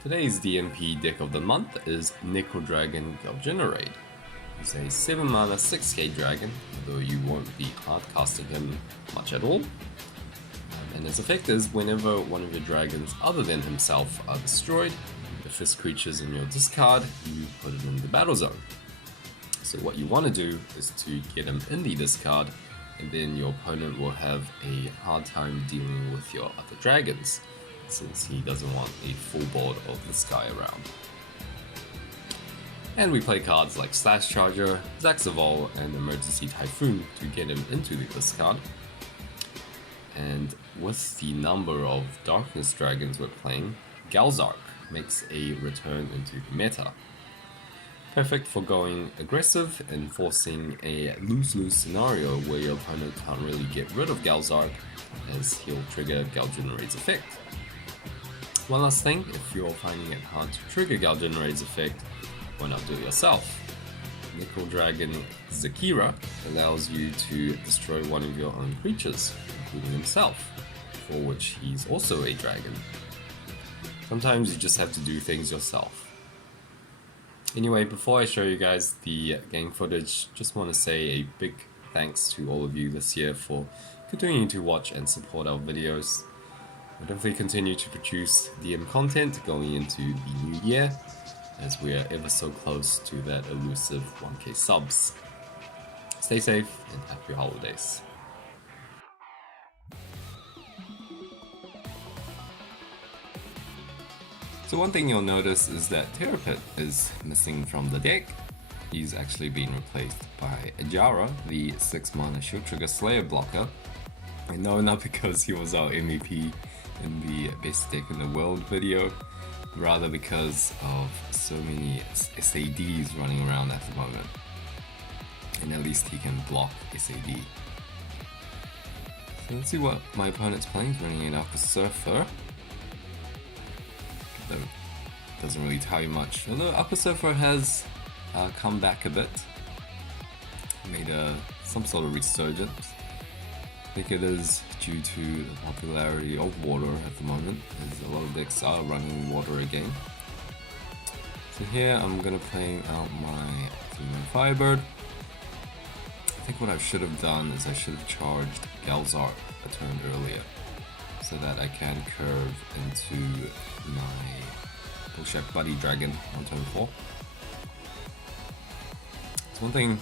Today's DMP deck of the month is Necrodragon Guljenaraid. He's a 7 mana 6k dragon, although you won't be hardcasting him much at all. And his effect is whenever one of your dragons other than himself are destroyed, the first creatures in your discard, you put it in the battle zone. So what you want to do is to get him in the discard, and then your opponent will have a hard time dealing with your other dragons, since he doesn't want a full board of this guy around. And we play cards like Slash Charger, Zaxavol, and Emergency Typhoon to get him into the discard. And with the number of Darkness Dragons we're playing, Galzark makes a return into the meta. Perfect for going aggressive and forcing a lose-lose scenario where your opponent can't really get rid of Galzark, as he'll trigger Guljenaraid's effect. One last thing, if you're finding it hard to trigger Guljenaraid's effect, why not do it yourself? Necrodragon Zakira allows you to destroy one of your own creatures, including himself, for which he's also a dragon. Sometimes you just have to do things yourself. Anyway, before I show you guys the game footage, just want to say a big thanks to all of you this year for continuing to watch and support our videos. We'll definitely continue to produce DM content going into the new year, as we are ever so close to that elusive 1k subs. Stay safe and happy holidays. So one thing you'll notice is that Terrapit is missing from the deck. He's actually been replaced by Ajara, the 6 mana Shield Trigger Slayer blocker. And no, not because he was our MVP in the best deck in the world video, rather because of so many SADs running around at the moment. And at least he can block SAD. So let's see what my opponent's playing. He's running an Aqua Surfer. Though doesn't really tell you much. Although Aqua Surfer has come back a bit. Made some sort of resurgence. I think it is due to the popularity of water at the moment, as a lot of decks are running water again. So here I'm gonna play out my 3-man Firebird. I think what I should have done is I should have charged Galzark a turn earlier, so that I can curve into my Bullshark Buddy Dragon on turn 4. So one thing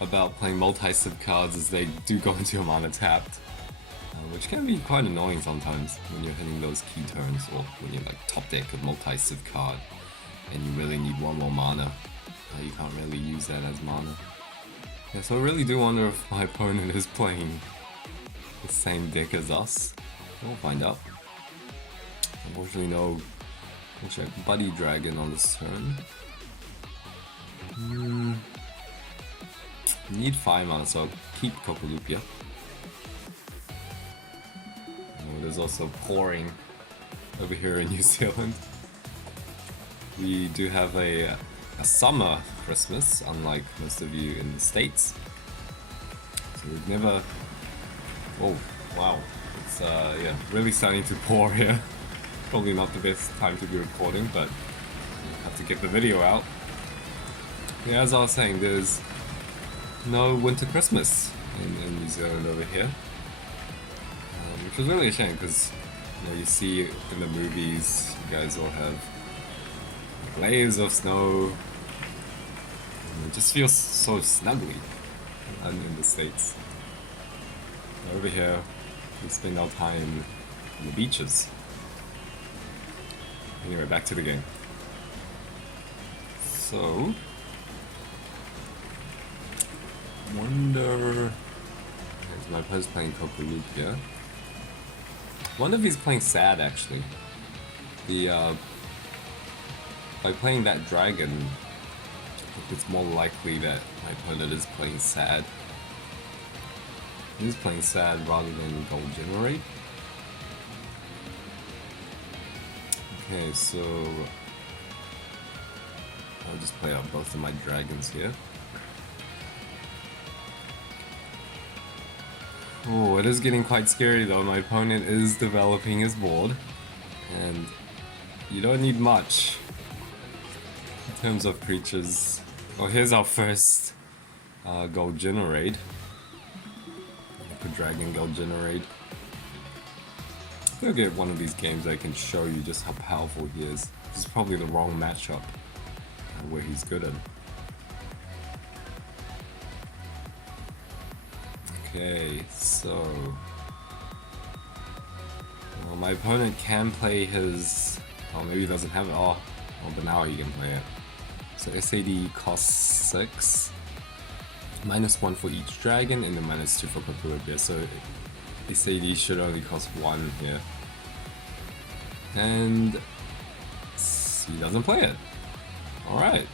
about playing multi-sib cards is they do go into your mana tapped, which can be quite annoying sometimes when you're hitting those key turns, or when you're like top deck of multi-sib card and you really need one more mana. You can't really use that as mana. Yeah, so I really do wonder if my opponent is playing the same deck as us. We'll find out. Unfortunately, no Bullshark Buddy Dragon on this turn. Need 5 mana, so I'll keep Kokolupia. Oh, there's also pouring over here in New Zealand. We do have a summer Christmas, unlike most of you in the States. So we've never... Oh, wow. It's yeah, really starting to pour here. Probably not the best time to be recording, but I have to get the video out. Yeah, as I was saying, there's no winter Christmas in New Zealand over here, which is really a shame, because you see in the movies you guys all have layers of snow, and it just feels so snuggly in the States. Over here we spend our time on the beaches. Anyway, back to the game. So wonder... my opponent's playing Kokolupia. Wonder if he's playing Sad, actually. By playing that dragon, I think it's more likely that my opponent is playing Sad. He's playing Sad rather than Guljenaraid. Okay, so I'll just play out both of my dragons here. Oh, it is getting quite scary though. My opponent is developing his board, and You don't need much in terms of creatures. Well, here's our first Guljenaraid. Necrodragon Guljenaraid. I'll get one of these games I can show you just how powerful he is. This is probably the wrong matchup where he's good at. Okay, so well, my opponent can play his. Oh, maybe he doesn't have it. Oh, but now he can play it. So SAD costs 6, -1 for each dragon, and then -2 for Papyrus. So SAD should only cost 1 here, and he doesn't play it. All right.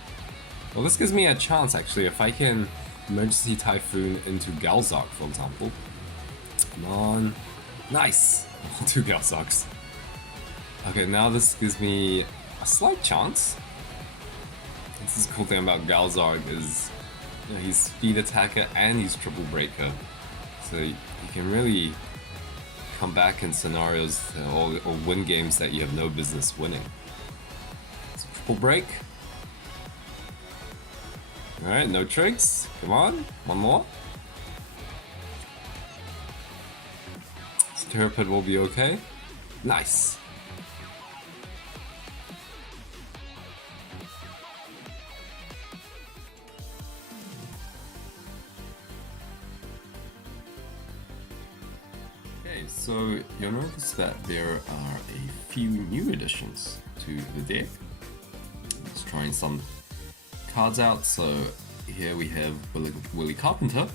Well, this gives me a chance actually if I can Emergency Typhoon into Galzark, for example. Come on. Nice! 2 Galzarks. Okay, now this gives me a slight chance. This is the cool thing about Galzark is, you know, he's speed attacker and he's triple breaker. So you can really come back in scenarios or win games that you have no business winning. So triple break. Alright, no tricks. Come on, one more. Terrapid will be okay. Nice. Okay, so you'll notice that there are a few new additions to the deck. Let's try some cards out. So here we have Willie Carpenter,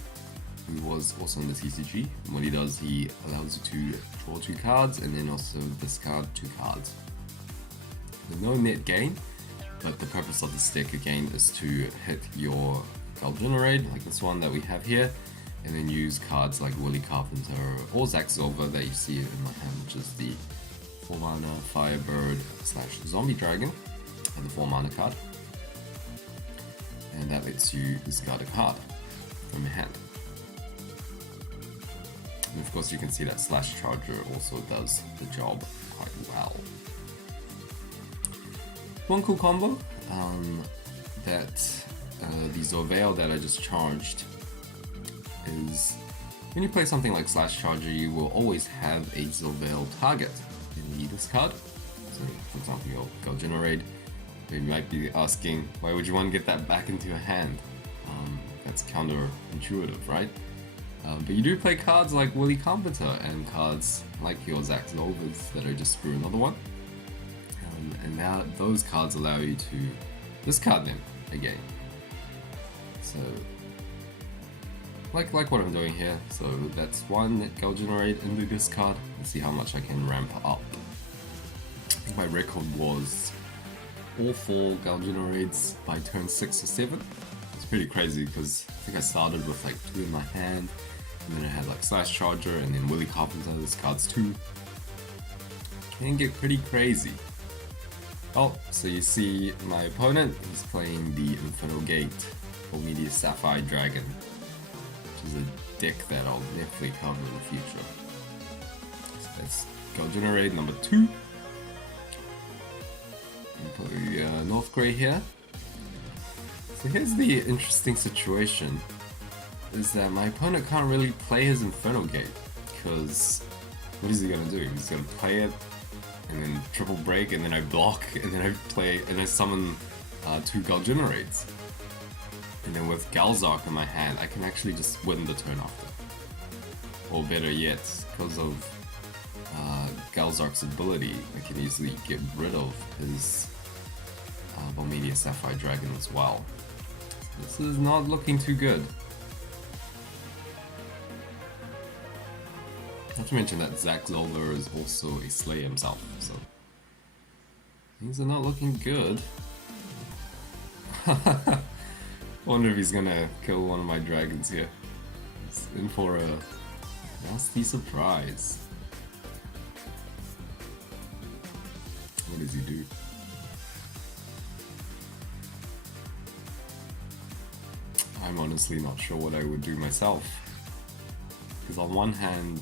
who was also in the TCG. And what he does, he allows you to draw 2 cards and then also discard 2 cards. There's no net gain, but the purpose of this deck again is to hit your Guljenaraid, like this one that we have here, and then use cards like Willie Carpenter or Zach Silver that you see in my hand, which is the 4-mana Firebird / Zombie Dragon, and the 4-mana card. And that lets you discard a card from your hand. And of course you can see that Slash Charger also does the job quite well. One cool combo that the Zovale that I just charged is when you play something like Slash Charger, you will always have a Zovale target in the discard. So for example, your Guljenaraid, you might be asking, why would you want to get that back into your hand? That's counterintuitive, right? But you do play cards like Willie Carpenter and cards like your Zach Silvers that are just screw another one. And now those cards allow you to discard them again. So, like what I'm doing here. So that's one Guljenaraid in the discard. Let's see how much I can ramp up. I think my record was all 4 Guljenaraids by turn 6 or 7. It's pretty crazy because I think I started with like 2 in my hand, and then I had like Slash Charger, and then Willie Carpenter discards 2. Can get pretty crazy. Oh, so you see my opponent is playing the Inferno Gate or Media Sapphire Dragon, which is a deck that I'll definitely cover in the future. So that's Guljenaraid number 2. Play North Grey here. So here's the interesting situation, is that my opponent can't really play his Inferno Gate, because what is he gonna do? He's gonna play it, and then triple break, and then I block, and then I play, and I summon 2 Guljenaraids. And then with Galzark in my hand, I can actually just win the turn after. Or better yet, because of Galzark's ability, I can easily get rid of his Media Sapphire Dragon as well. This is not looking too good. Not to mention that Zach Zolver is also a Slayer himself, so things are not looking good. Wonder if he's gonna kill one of my dragons here. He's in for a nasty surprise. What does he do? I'm honestly not sure what I would do myself. Because on one hand,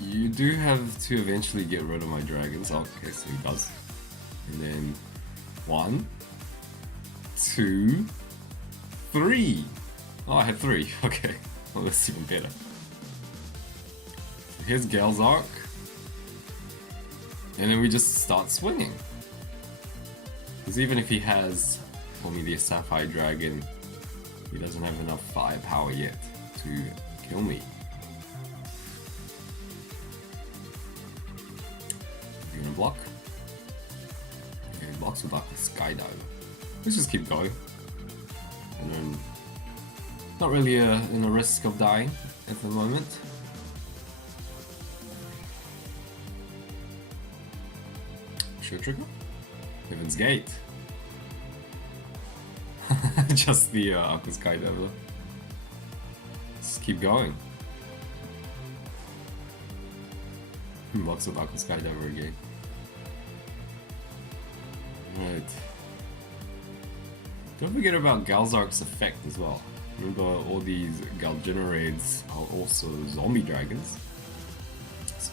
you do have to eventually get rid of my dragons. Oh, okay, so he does. And then 1, 2, 3. Oh, I had 3. Okay. Well, that's even better. So here's Galzark. And then we just start swinging. Because even if he has only the Sapphire Dragon, he doesn't have enough firepower yet to kill me. You're gonna block? Okay, blocks with like a Skydiver. Let's just keep going. And then, not really in a risk of dying at the moment. Sure trigger? Heaven's Gate. Just the Aqua Skydiver. Let's keep going. Blocks with Aqua Skydiver again. Right. Don't forget about Galzark's effect as well. Remember, all these Guljenaraids are also zombie dragons. So,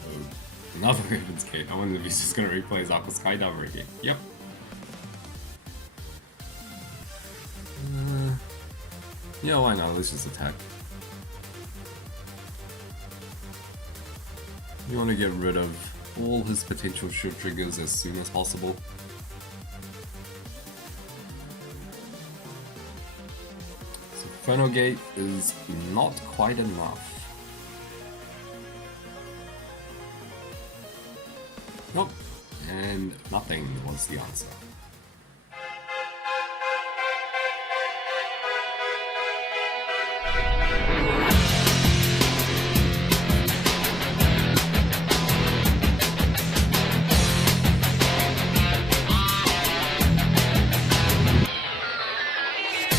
another Heaven's Gate. I wonder if he's just gonna replay his Aqua Skydiver again. Yep. Yeah, why not? Let's just attack. You want to get rid of all his potential shield triggers as soon as possible. So Inferno Gate is not quite enough. Nope. And nothing was the answer.